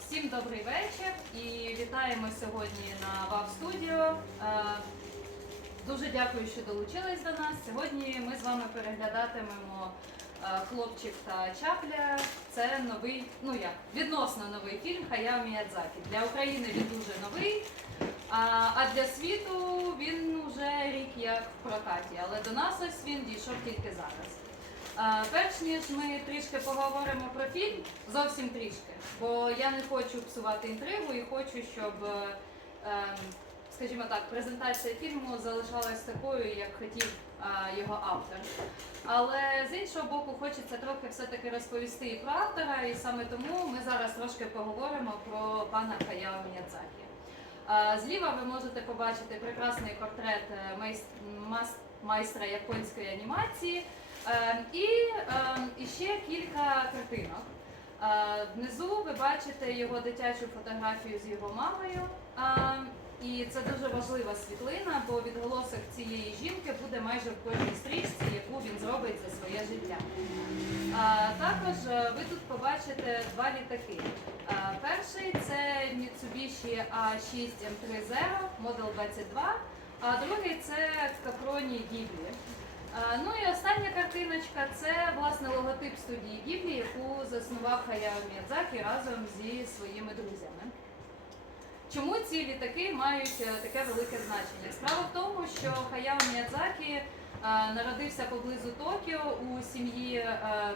Всім добрий вечір і вітаємо сьогодні на ВАВ Студіо. Дуже дякую, що долучились до нас. Сьогодні ми з вами переглядатимемо Хлопчик та Чапля. Це новий, ну як, відносно новий фільм Хаяо Міядзакі. Для України він дуже новий, а, для світу він вже рік як в прокаті. Але до нас ось він дійшов тільки зараз. А, Перш ніж ми трішки поговоримо про фільм, зовсім трішки, бо я не хочу псувати інтригу і хочу, щоб, е, ем, скажімо так, презентація фільму залишалась такою, як хотів е, його автор. Але з іншого боку, хочеться трохи все-таки розповісти і про автора, і саме тому ми зараз трошки поговоримо про пана Хаяо Міядзакі. Е, Зліва ви можете побачити прекрасний портрет е, майстра японської анімації. Е, І, е, ще кілька картинок. Е, Внизу ви бачите його дитячу фотографію з його мамою. Е, І це дуже важлива світлина, бо відголосок цієї жінки буде майже в кожній стрічці, яку він зробить за своє життя. Е, Також е, ви тут побачите два літаки. Перший це Mitsubishi A6 M30 Model 22, а другий це Caproni Ghibli. Е, Ну і остання картиночка це власне логотип студії Гіблі, яку заснував Хаяо Міядзакі разом зі своїми друзями. Чому ці літаки мають е, таке велике значення? Справа в тому, що Хаяо Міядзакі е, народився поблизу Токіо у сім'ї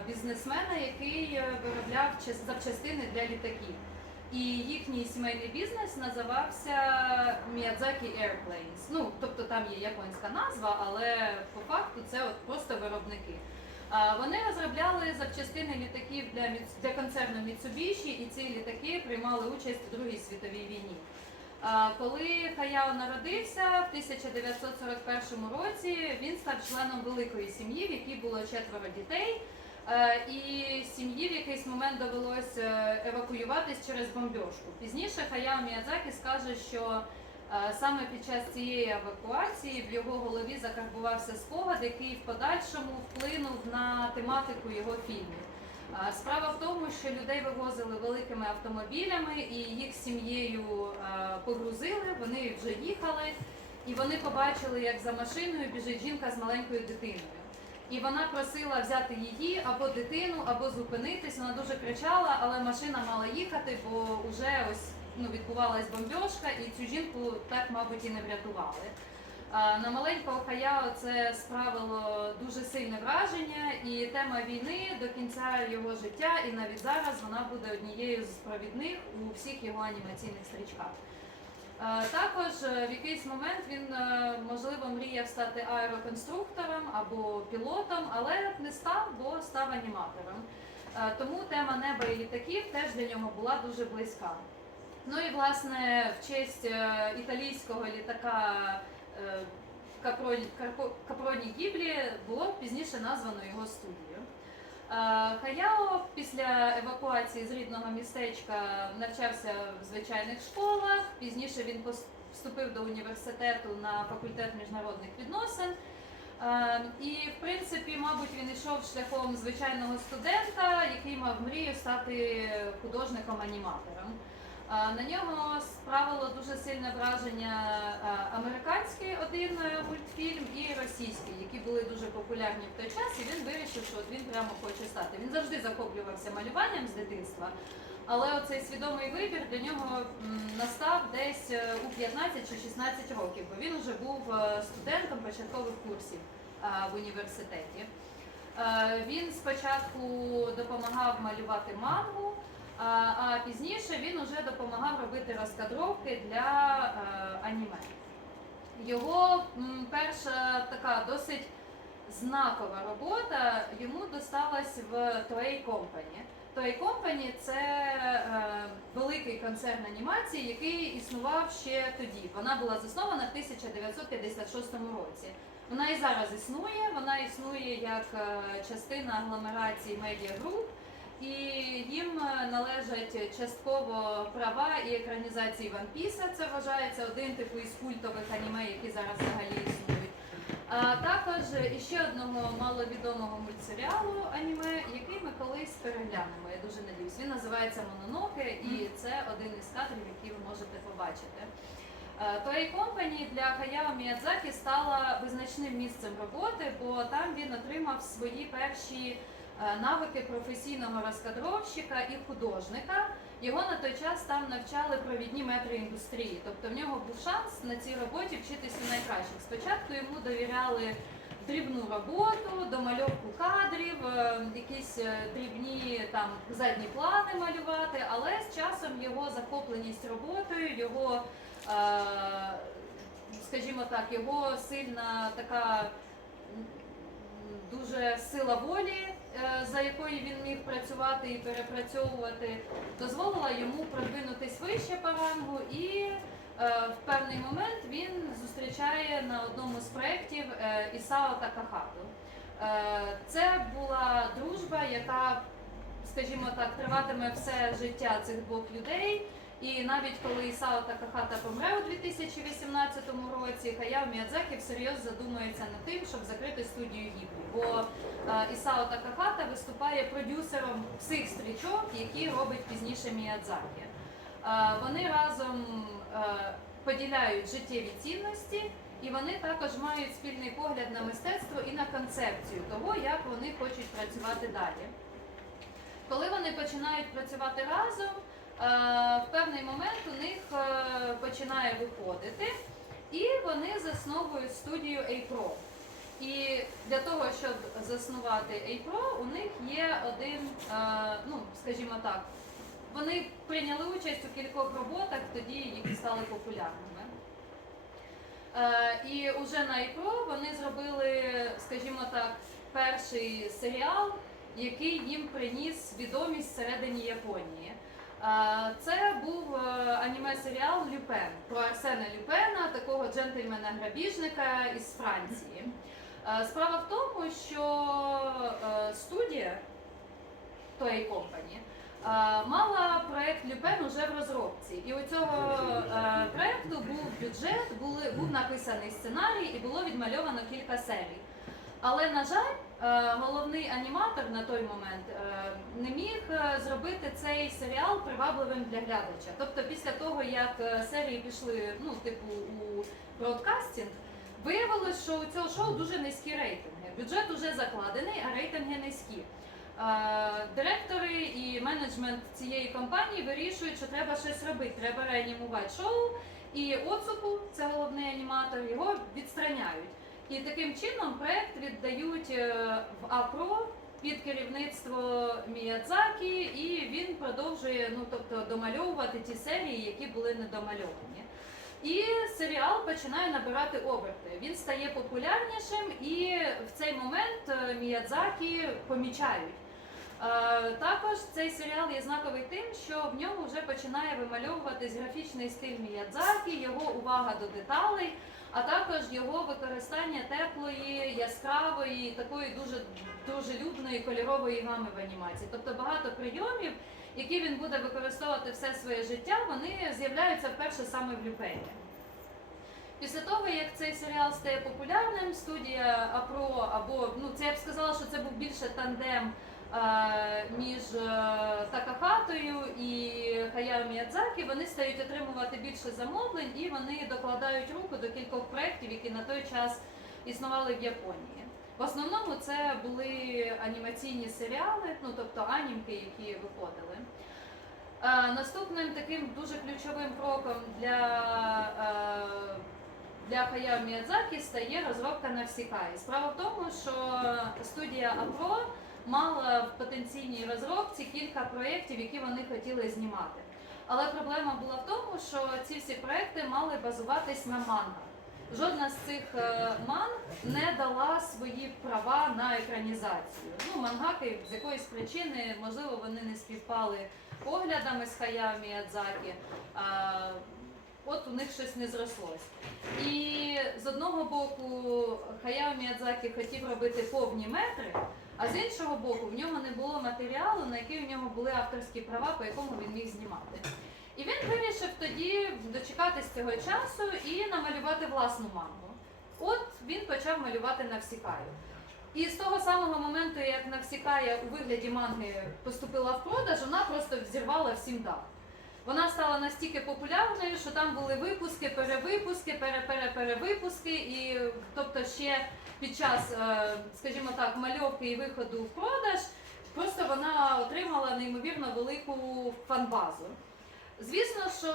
бізнесмена, який виробляв час- запчастини для літаків. І їхній сімейний бізнес називався Miyazaki Airplanes. Ну, тобто там є японська назва, але по факту це от просто виробники. Вони розробляли запчастини літаків для, для концерну Mitsubishi, і ці літаки приймали участь у Другій світовій війні. Коли Хаяо народився в 1941 році, він став членом великої сім'ї, в якій було четверо дітей. Е, І сім'ї в якийсь момент довелося е, евакуюватись через бомбьошку. Пізніше Хаяо Міядзакі скаже, що е, саме під час цієї евакуації в його голові закарбувався спогад, який в подальшому вплинув на тематику його фільмів. Справа в тому, що людей вивозили великими автомобілями і їх сім'єю погрузили, вони вже їхали, і вони побачили, як за машиною біжить жінка з маленькою дитиною. І вона просила взяти її або дитину, або зупинитись. Вона дуже кричала, але машина мала їхати, бо вже ось ну, відбувалась бомбьошка, і цю жінку так, мабуть, і не врятували. На маленького Хаяо це справило дуже сильне враження, і тема війни до кінця його життя, і навіть зараз вона буде однією з провідних у всіх його анімаційних стрічках. Е, Також е, в якийсь момент він е, можливо мріяв стати аероконструктором або пілотом, але не став, бо став аніматором. Тому тема неба і літаків теж для нього була дуже близька. Ну і власне в честь італійського літака Капроні, Гіблі було пізніше названо його студію. Е, Хаяо після евакуації з рідного містечка навчався в звичайних школах. Пізніше він вступив до університету на факультет міжнародних відносин. Е, І, в принципі, мабуть, він йшов шляхом звичайного студента, який мав мрію стати художником-аніматором. На нього справило дуже сильне враження американський один е, мультфільм і російський, які були дуже популярні в той час, і він вирішив, що от він прямо хоче стати. Він завжди захоплювався малюванням з дитинства, але оцей свідомий вибір для нього настав десь е, у 15 чи 16 років, бо він вже був е, студентом початкових курсів в університеті. Він спочатку допомагав малювати мангу, а, пізніше він уже допомагав робити розкадровки для е, аніме. Його перша така досить знакова робота йому досталась в Toei Company. Toei Company – це е, великий концерн анімації, який існував ще тоді. Вона була заснована в 1956 році. Вона і зараз існує. Вона існує як е, частина агломерації Media Group, і їм е, належать частково права і екранізації One Piece. Це вважається один типу із культових аніме, які зараз взагалі існують. А також іще одного маловідомого мультсеріалу аніме, який ми колись переглянемо. Я дуже надіюсь. Він називається Мононоке, і це один із кадрів, які ви можете побачити. Е, Toei Company для Хаяо Міядзакі стала визначним місцем роботи, бо там він отримав свої перші е, навики професійного розкадровщика і художника. Його на той час там навчали провідні метри індустрії. Тобто в нього був шанс на цій роботі вчитися найкращих. Спочатку йому довіряли дрібну роботу, домальовку кадрів, е, якісь е, дрібні там задні плани малювати, але з часом його захопленість роботою, його, е, скажімо так, його сильна така дуже сила волі, е, за якою він міг працювати і перепрацьовувати, дозволила йому продвинутись вище по рангу і е, в певний момент він зустрічає на одному з проєктів е, Ісао Такахату. Е, Це була дружба, яка, скажімо так, триватиме все життя цих двох людей. І навіть коли Ісао Такахата помре у 2018 році, Хаяо Міядзакі всерйоз задумується над тим, щоб закрити студію Гіблі. Бо е, Ісао Такахата виступає продюсером всіх стрічок, які робить пізніше Міядзакі. Е, Вони разом е, поділяють життєві цінності, і вони також мають спільний погляд на мистецтво і на концепцію того, як вони хочуть працювати далі. Коли вони починають працювати разом, в певний момент у них е, починає виходити, і вони засновують студію A-Pro. І для того, щоб заснувати A-Pro, у них є один, е, ну скажімо так, вони прийняли участь у кількох роботах тоді, які стали популярними. Е, І уже на ІПРО вони зробили, скажімо так, перший серіал, який їм приніс відомість всередині Японії. Це був е, аніме-серіал Люпен про Арсена Люпена, такого джентльмена-грабіжника із Франції. Е, Справа в тому, що е, студія Company е, мала проект Люпен уже в розробці. І у цього проекту був бюджет, був написаний сценарій і було відмальовано кілька серій. Але, на жаль, головний аніматор на той момент е, не міг е, зробити цей серіал привабливим для глядача. Тобто, після того, як е, серії пішли, ну, типу, у бродкастинг, виявилось, що у цього шоу дуже низькі рейтинги. Бюджет уже закладений, а рейтинги низькі. Е, Директори і менеджмент цієї компанії вирішують, що треба щось робити, треба реанімувати шоу. І Оцуку, це головний аніматор, його відстраняють. І таким чином проект віддають е, в АПРО під керівництво Міядзакі, і він продовжує ну, тобто, домальовувати ті серії, які були недомальовані. І серіал починає набирати оберти. Він стає популярнішим, і в цей момент е, Міядзакі помічають. Е, Також цей серіал є знаковий тим, що в ньому вже починає вимальовуватись графічний стиль Міядзакі, його увага до деталей, а також його використання теплої, яскравої, такої дуже дружелюбної кольорової гами в анімації. Тобто багато прийомів, які він буде використовувати все своє життя, вони з'являються вперше саме в Люпені. Після того, як цей серіал стає популярним, студія Апро або ну це я б сказала, що це був більше тандем між е, Такахатою і Хаяо Міядзакі, вони стають отримувати більше замовлень і вони докладають руку до кількох проєктів, які на той час існували в Японії. В основному це були анімаційні серіали, ну тобто анімки, які виходили. Е, Наступним таким дуже ключовим кроком для, е, для Хаяо Міядзакі стає розробка на Всікаї. Справа в тому, що студія Апро мала в потенційній розробці кілька проєктів, які вони хотіли знімати. Але проблема була в тому, що ці всі проекти мали базуватись на манга. Жодна з цих е, манг не дала свої права на екранізацію. Ну, мангаки з якоїсь причини, можливо, вони не співпали поглядами з Хаяо Міядзакі. От у них щось не зрослось. І з одного боку Хаяо Міядзакі хотів робити повні метри, а з іншого боку, в нього не було матеріалу, на який у нього були авторські права, по якому він міг знімати. І він вирішив тоді дочекатись цього часу і намалювати власну мангу. От він почав малювати Навсікаю. І з того самого моменту, як Навсікая у вигляді манги поступила в продаж, вона просто зірвала всім дах. Вона стала настільки популярною, що там були випуски, перевипуски, пере-пере-перевипуски, і тобто ще під час, е, скажімо так, мальовки і виходу в продаж, просто вона отримала неймовірно велику фанбазу. Звісно, що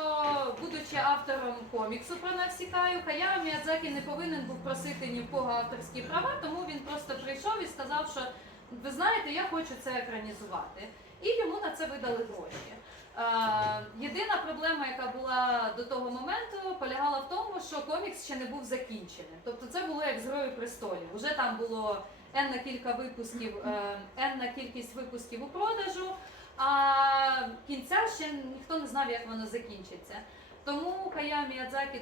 будучи автором коміксу про Навсікаю, Хаяо Міядзакі не повинен був просити ні в кого авторські права, тому він просто прийшов і сказав, що ви знаєте, я хочу це екранізувати. І йому на це видали гроші. Е, єдина проблема, яка була до того моменту, полягала в тому, що комікс ще не був закінчений. Тобто це було як з престолів. Уже там було енна кілька випусків, енна кількість випусків у продажу, а кінця ще ніхто не знав, як воно закінчиться. Тому Хаяо Міядзакі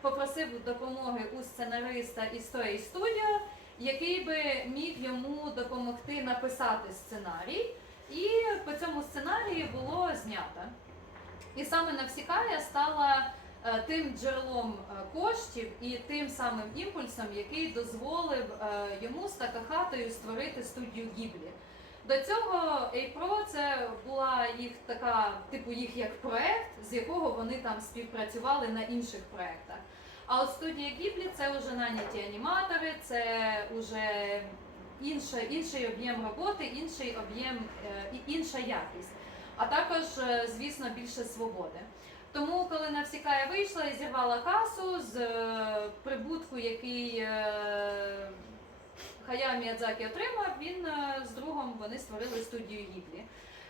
попросив допомоги у сценариста Toei Studio, який би міг йому допомогти написати сценарій. І по цьому сценарії було знято. І саме Навсікая стала е, тим джерелом е, коштів і тим самим імпульсом, який дозволив е, йому з Такахатою створити студію Гіблі. До цього Ейпро це була їх така, типу їх як проект, з якого вони там співпрацювали на інших проектах. А от студія Гіблі це вже наняті аніматори, це вже інша, інший об'єм роботи, інший об'єм е, інша якість, а також, е, звісно, більше свободи. Тому, коли Навсікая вийшла і зірвала касу з е, прибутку, який Хаяо Міядзакі отримав, він з другом вони створили студію Гіблі.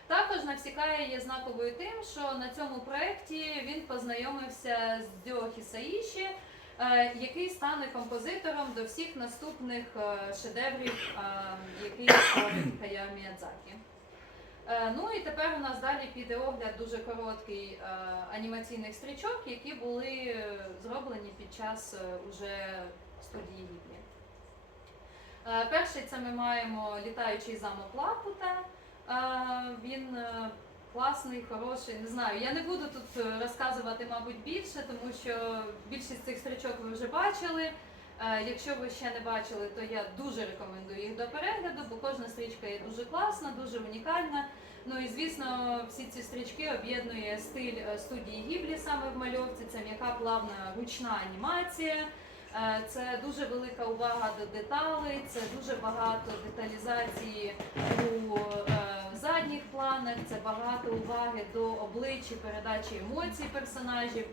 Також Навсікая є знаковою тим, що на цьому проєкті він познайомився з Дьо Хісаїші, е, який стане композитором до всіх наступних е, шедеврів, е, які створить Хаяо Міядзакі. Е, Ну і тепер у нас далі піде огляд дуже короткий е, анімаційних стрічок, які були е, зроблені під час е, уже студії. Е, Перший це ми маємо літаючий замок Лапута. Е, Він е, класний, хороший. Не знаю, я не буду тут е, розказувати, мабуть, більше, тому що більшість цих стрічок ви вже бачили. Е, Якщо ви ще не бачили, то я дуже рекомендую їх до перегляду, бо кожна стрічка є дуже класна, дуже унікальна. Ну і звісно, всі ці стрічки об'єднує стиль е, студії Гіблі саме в мальовці. Це м'яка плавна ручна анімація. Це дуже велика увага до деталей, це дуже багато деталізації у задніх планах, це багато уваги до облич і передачі емоцій персонажів.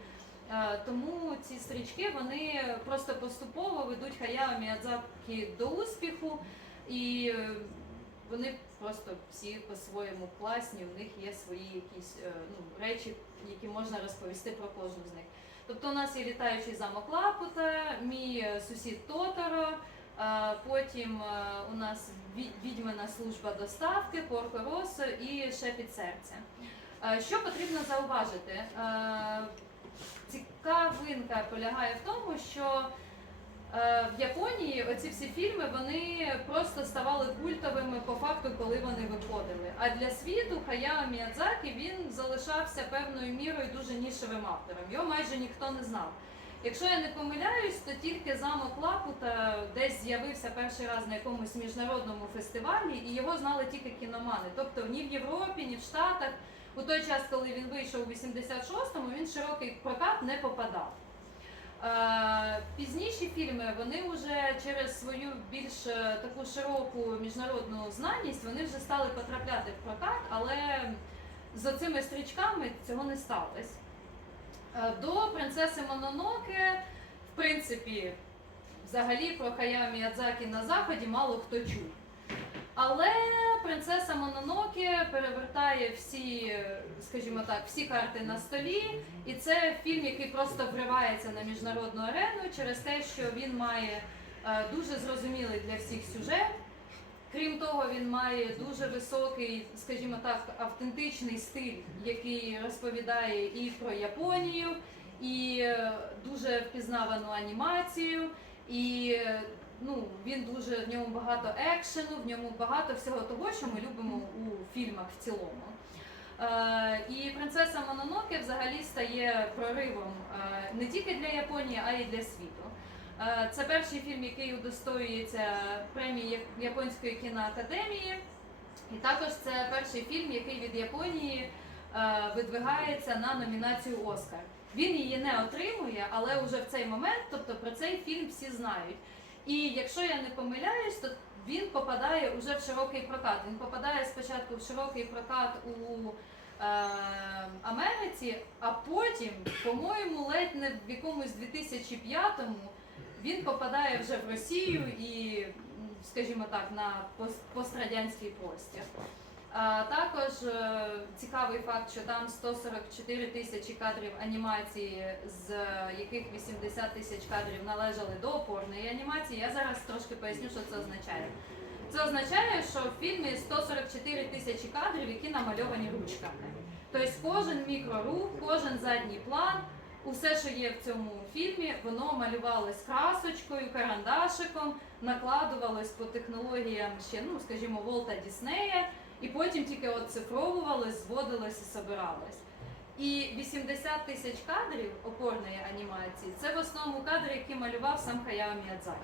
Е, Тому ці стрічки вони просто поступово ведуть Хаяо Міядзакі до успіху, і е, вони просто всі по-своєму класні. У них є свої якісь е, ну, речі, які можна розповісти про кожну з них. Тобто у нас є літаючий замок Лапута, мій сусід Тоторо. Потім е, у нас ві- відьмина служба доставки, Порко і Шепіт серця. Що потрібно зауважити? Цікавинка полягає в тому, що е, в Японії оці всі фільми вони просто ставали культовими по факту, коли вони виходили. А для світу Хаяо Міядзакі він залишався певною мірою дуже нішевим автором. Його майже ніхто не знав. Якщо я не помиляюсь, то тільки замок Лапута десь з'явився перший раз на якомусь міжнародному фестивалі, і його знали тільки кіномани. Тобто ні в Європі, ні в Штатах. У той час, коли він вийшов у 86-му, він широкий прокат не попадав. Е, Пізніші фільми вони вже через свою більш е, таку широку міжнародну знанність вони вже стали потрапляти в прокат, але з цими стрічками цього не сталося. Е, До принцеси Мононоке, в принципі, взагалі про Хаяо Міядзакі на заході мало хто чув. Але принцеса Мононоке перевертає всі, скажімо так, всі карти на столі, і це фільм, який просто вривається на міжнародну арену через те, що він має е, дуже зрозумілий для всіх сюжет. Крім того, він має дуже високий, скажімо так, автентичний стиль, який розповідає і про Японію, і е, дуже впізнавану анімацію, і е, ну, він дуже в ньому багато екшену, в ньому багато всього того, що ми любимо у фільмах в цілому. Е, і принцеса Мононоке взагалі стає проривом не тільки для Японії, а й для світу. Е, Це перший фільм, який удостоюється премії Японської кіноакадемії. І також це перший фільм, який від Японії е, видвигається на номінацію Оскар. Він її не отримує, але вже в цей момент, тобто про цей фільм всі знають. І якщо я не помиляюсь, то він попадає уже в широкий прокат. Він попадає спочатку в широкий прокат у е, Америці, а потім, по-моєму, ледь не в якомусь 2005-му він попадає вже в Росію і, скажімо так, на пострадянський простір. А також е, цікавий факт, що там 144 тисячі кадрів анімації, з яких 80 тисяч кадрів належали до опорної анімації. Я зараз трошки поясню, що це означає. Це означає, що в фільмі 144 тисячі кадрів, які намальовані ручками. Тобто кожен мікрорух, кожен задній план, усе, що є в цьому фільмі, воно малювалось красочкою, карандашиком, накладувалось по технологіям ще, ну скажімо, Волта Діснея, і потім тільки оцифровувалось, зводилось і собиралось. І 80 тисяч кадрів опорної анімації це в основному кадри, які малював сам Хаяо Міядзакі.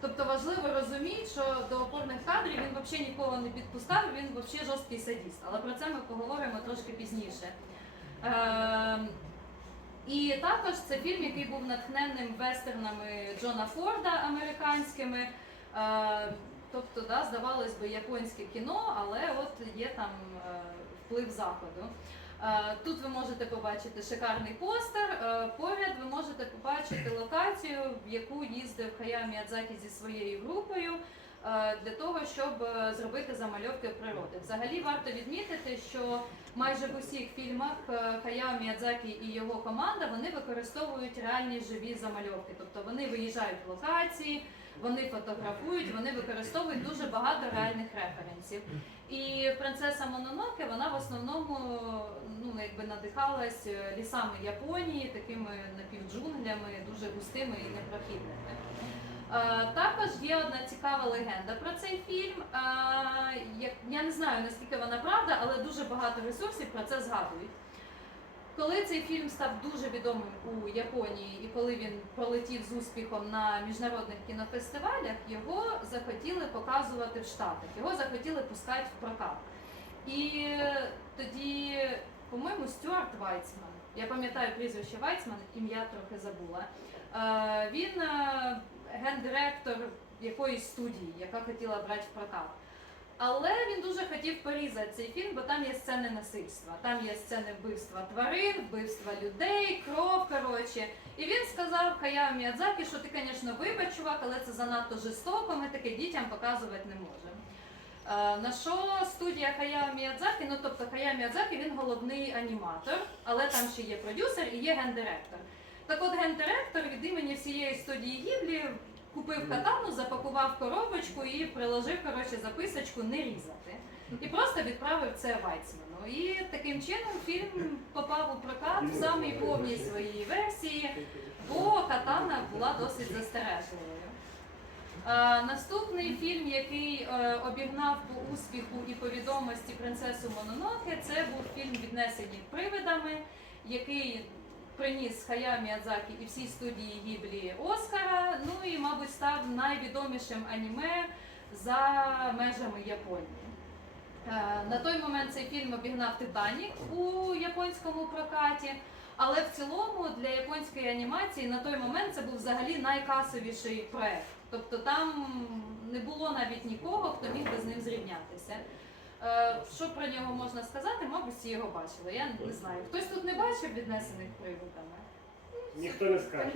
Тобто важливо розуміти, що до опорних кадрів він взагалі нікого не підпускав, він взагалі жорсткий садіст. Але про це ми поговоримо трошки пізніше. І також це фільм, який був натхненним вестернами Джона Форда американськими. Е, Тобто, да, здавалось би, японське кіно, але от є там е, вплив заходу. Е, Тут ви можете побачити шикарний постер. Поряд ви можете побачити локацію, в яку їздив Хаяо Міядзакі зі своєю групою для того, щоб е, зробити замальовки природи. Взагалі варто відмітити, що майже в усіх фільмах е, Хаяо Міядзакі і його команда вони використовують реальні живі замальовки. Тобто вони виїжджають в локації, вони фотографують, вони використовують дуже багато реальних референсів. І принцеса Мононоке вона в основному ну якби надихалась е, лісами Японії, такими напівджунглями, дуже густими і непрохідними. Е, Також є одна цікава легенда про цей фільм. Е, Я не знаю наскільки вона правда, але дуже багато ресурсів про це згадують. Коли цей фільм став дуже відомим у Японії, і коли він пролетів з успіхом на міжнародних кінофестивалях, його захотіли показувати в Штатах, його захотіли пускати в прокат. І тоді, по-моєму, Стюарт Вайцман, я пам'ятаю прізвище Вайцман, ім'я трохи забула. е, Він гендиректор якоїсь студії, яка хотіла брати в прокат. Але він дуже хотів порізати цей фільм, бо там є сцени насильства. Там є сцени вбивства тварин, вбивства людей, кров. Коротше. І він сказав Хаяо Міядзакі, що ти, звісно, вибач, чувак, але це занадто жорстоко, ми таке дітям показувати не можемо. Е, На що студія Хаяо Міядзакі, ну тобто Хаяо Міядзакі, він головний аніматор, але там ще є продюсер і є гендиректор. Так от гендиректор від імені всієї студії Гіблі купив катану, запакував коробочку і приложив коротше, записочку не різати. І просто відправив це Вайцману. І таким чином фільм попав у прокат в самій повній своїй версії, бо катана була досить застережливою. Е, наступний фільм, який е, обігнав по успіху і по відомості принцесу Мононоке, це був фільм Віднесені привидами, який приніс Хаяо Міядзакі і всій студії Гіблі Оскара. Ну і, мабуть, став найвідомішим аніме за межами Японії. Е, На той момент цей фільм обігнав Титанік у японському прокаті. Але в цілому для японської анімації на той момент це був взагалі найкасовіший проект. Тобто там не було навіть нікого, хто міг би з ним зрівнятися. Е, Що про нього можна сказати? Мабуть, всі його бачили. Я не знаю. Хтось тут не бачив віднесених приводами? Ніхто не скаже.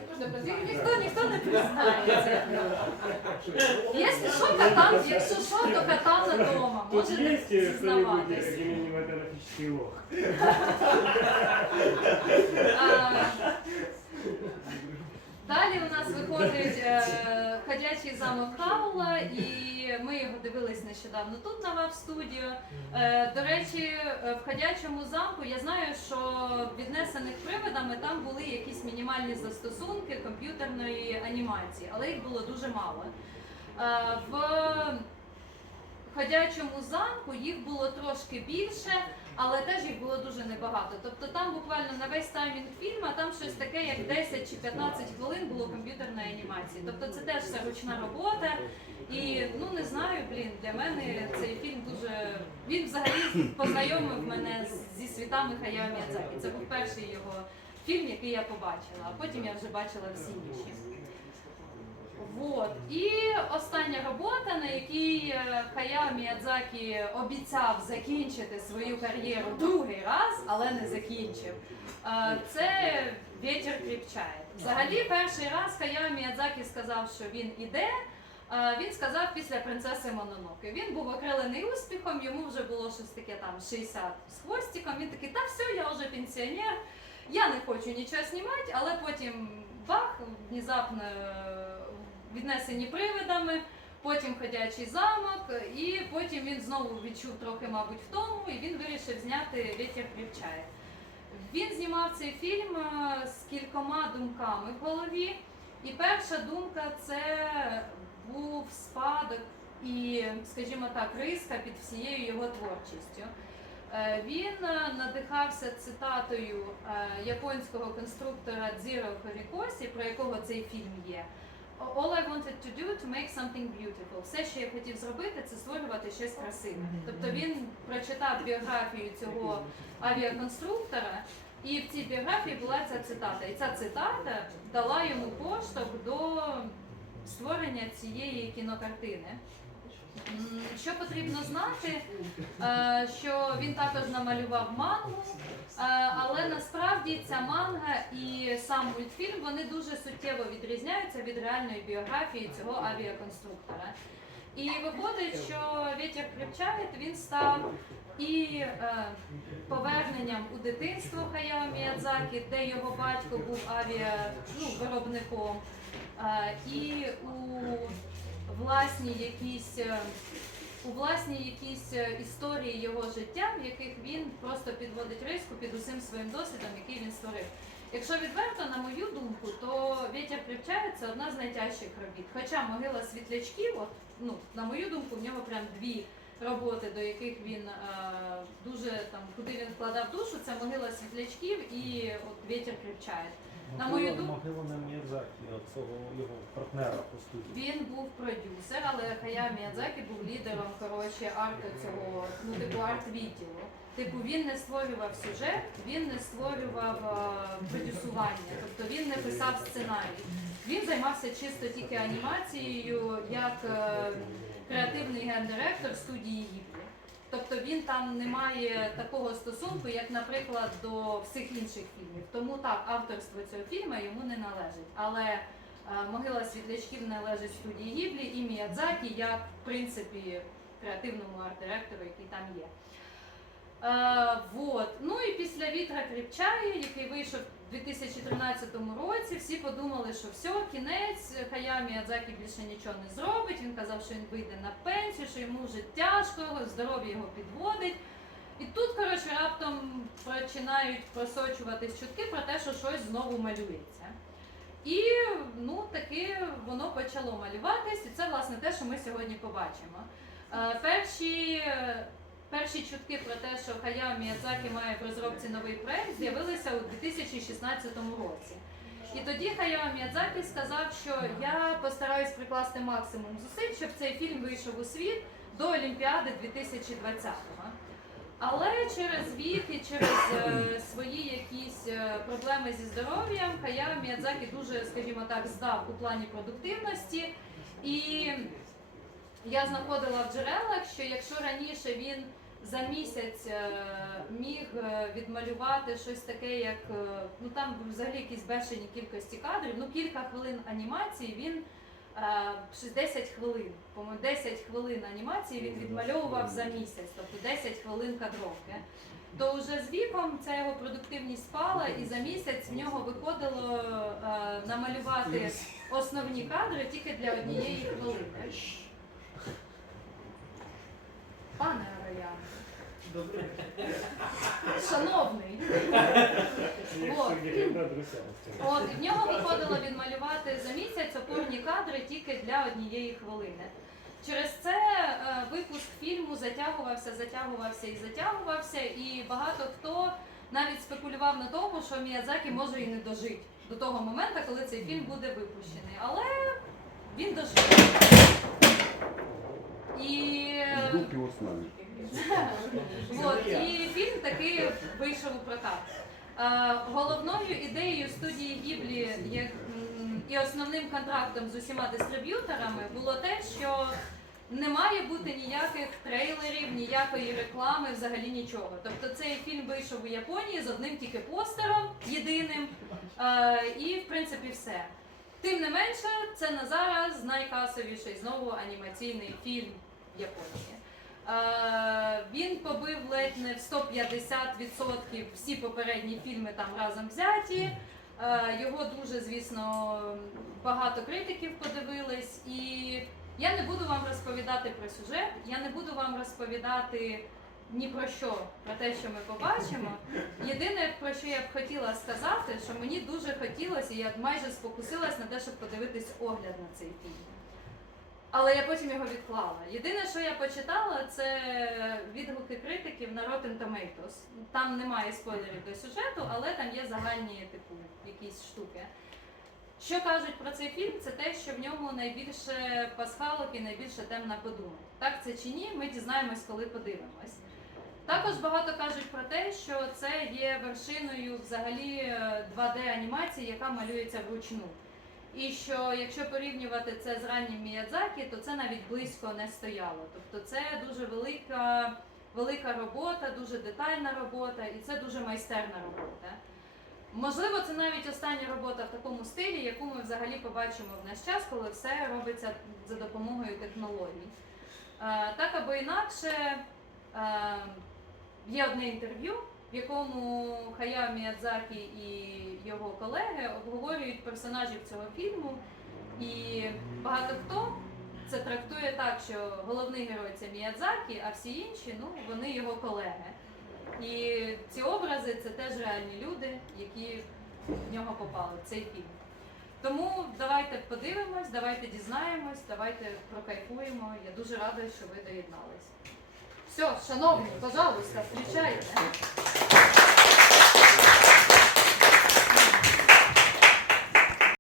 Ніхто ніхто не признається. Якщо що, катан, якщо що, то катан вдома. Есть э, зізнаватись. лох? Далі у нас виходить е, ходячий замок Хаула, і ми його дивились нещодавно тут на Вав студіо. Е, до речі, е, в ходячому замку я знаю, що віднесених привидами там були якісь мінімальні застосунки комп'ютерної анімації, але їх було дуже мало. Е, в ходячому замку їх було трошки більше, але теж їх було дуже небагато. Тобто там буквально на весь таймінг фільму там щось таке, як 10 чи 15 хвилин було комп'ютерної анімації. Тобто це теж все ручна робота. І ну не знаю, блін, для мене цей фільм дуже. Він взагалі познайомив мене зі світами Хаяо Міядзакі. Це був перший його фільм, який я побачила, а потім я вже бачила всі інші. Вот. І остання робота, на якій е, Хаяо Міядзакі обіцяв закінчити свою кар'єру другий раз, але не закінчив. е, Це Вітер кріпчає. Взагалі, перший раз Хаяо Міядзакі сказав, що він іде. е, Він сказав після принцеси Мононоки. Він був окрилений успіхом, йому вже було щось таке там 60 з хвостиком. Він такий, та все, я вже пенсіонер, я не хочу нічого знімати, але потім бах, внезапно е, віднесені привидами, потім ходячий замок, і потім він знову відчув трохи, мабуть, втому, і він вирішив зняти Вітер кріпчає. Він знімав цей фільм е, з кількома думками в голові. І перша думка це був спадок і, скажімо так, риска під всією його творчістю. Е, Він е, надихався цитатою е, японського конструктора Дзіро Хорікосі, про якого цей фільм є. All I wanted to do to make something beautiful. Все, що я хотів зробити, це створювати щось красиве. Тобто він прочитав біографію цього авіаконструктора, і в цій біографії була ця цитата. І ця цитата дала йому поштовх до створення цієї кінокартини. Що потрібно знати, е, що він також намалював мангу, е, але насправді ця манга і сам мультфільм вони дуже суттєво відрізняються від реальної біографії цього авіаконструктора. І виходить, що Вітер Крепчает він став і е, поверненням у дитинство Хаяо Міядзакі, де його батько був авіа ну, і у власні якісь. е, у власній якісь е, історії його життя, в яких він просто підводить риску під усім своїм досвідом, який він створив. Якщо відверто, на мою думку, то Вітер Кріпчає це одна з найтяжчих робіт. Хоча могила світлячків, от, ну, на мою думку, в нього прям дві роботи, до яких він е, дуже там, куди він вкладав душу, це могила світлячків і от Вітер Кріпчає. На мою думку- могила на Міядзакі, цього його партнера по студії. Він був продюсер, але Хаяо Міядзакі був лідером коротше арту цього, ну типу арт-відділу. Типу він не створював сюжет, він не створював е, продюсування, тобто він не писав сценарій. Він займався чисто тільки анімацією як е, креативний гендиректор студії Гіблі. Тобто він там не має такого стосунку, як, наприклад, до всіх інших фільмів. Тому так, авторство цього фільму йому не належить. Але е, могила світлячків належить студії Гіблі і Міядзакі як, в принципі, креативному арт-директору, який там є. Е, вот. Ну і після вітра кріпчає, який вийшов 2013 році, всі подумали, що все, кінець, Хаяо Міядзакі більше нічого не зробить. Він казав, що він вийде на пенсію, що йому вже тяжко, здоров'я його підводить. І тут, коротше, раптом починають просочуватись чутки про те, що щось знову малюється. І ну таки воно почало малюватись, і це власне те, що ми сьогодні побачимо. Е, перші, перші чутки про те, що Хаяо Міядзакі має в розробці новий проект, з'явилися у 2016 році. І тоді Хаяо Міядзакі сказав, що я постараюсь прикласти максимум зусиль, щоб цей фільм вийшов у світ до Олімпіади 2020-го. Але через вік і через е, свої якісь е, проблеми зі здоров'ям Хаяо Міядзакі дуже, скажімо так, здав у плані продуктивності. І я знаходила в джерелах, що якщо раніше він за місяць е, міг е, відмалювати щось таке, як е, ну там взагалі якісь бешені кількості кадрів, ну кілька хвилин анімації він. е, 10 хвилин, по-моєму, 10 хвилин анімації він відмальовував за місяць, тобто 10 хвилин кадровки. То вже з віком ця його продуктивність спала, і за місяць в нього виходило намалювати основні кадри тільки для однієї хвилини. Пане Ароян, шановний, Як Вот. От в нього виходило відмалювати за місяць опорні кадри тільки для однієї хвилини. Через це е, випуск фільму затягувався, затягувався і затягувався, і багато хто навіть спекулював на тому, що Міядзакі може і не дожити до того моменту, коли цей фільм буде випущений. Але він дожив. І, Жду его с нами. От, і фільм таки вийшов у прокат. Е, головною ідеєю студії Гіблі як, м, і основним контрактом з усіма дистриб'юторами було те, що не має бути ніяких трейлерів, ніякої реклами, взагалі нічого. Тобто цей фільм вийшов у Японії з одним тільки постером єдиним, е, і в принципі все. Тим не менше, це на зараз найкасовіший знову анімаційний фільм Японії. Е, Він побив ледь не в 150% всі попередні фільми там разом взяті. Е, Його дуже, звісно, багато критиків подивились. І я не буду вам розповідати про сюжет, я не буду вам розповідати ні про що, про те, що ми побачимо. Єдине, про що я б хотіла сказати, що мені дуже хотілося, і я майже спокусилась на те, щоб подивитись огляд на цей фільм. Але я потім його відклала. Єдине, що я почитала, це відгуки критиків на Rotten Tomatoes. Там немає спойлерів до сюжету, але там є загальні типу якісь штуки. Що кажуть про цей фільм, це те, що в ньому найбільше пасхалок і найбільше темна подумок. Так це чи ні, ми дізнаємось, коли подивимось. Також багато кажуть про те, що це є вершиною взагалі е, 2D анімації, яка малюється вручну. І що якщо порівнювати це з раннім Міядзакі, то це навіть близько не стояло. Тобто це дуже велика, велика робота, дуже детальна робота, і це дуже майстерна робота. Можливо, це навіть остання робота в такому стилі, яку ми взагалі побачимо в наш час, коли все робиться за допомогою технологій. Е, Так або інакше, е, є одне інтерв'ю, в якому Хаяо Міядзакі і його колеги обговорюють персонажів цього фільму. І багато хто це трактує так, що головний герой це Міядзакі, а всі інші ну, вони його колеги. І ці образи це теж реальні люди, які в нього попали в цей фільм. Тому давайте подивимось, давайте дізнаємось, давайте прокайфуємо. Я дуже рада, що ви доєднались. Все, шановні, пожалуйста, включайте.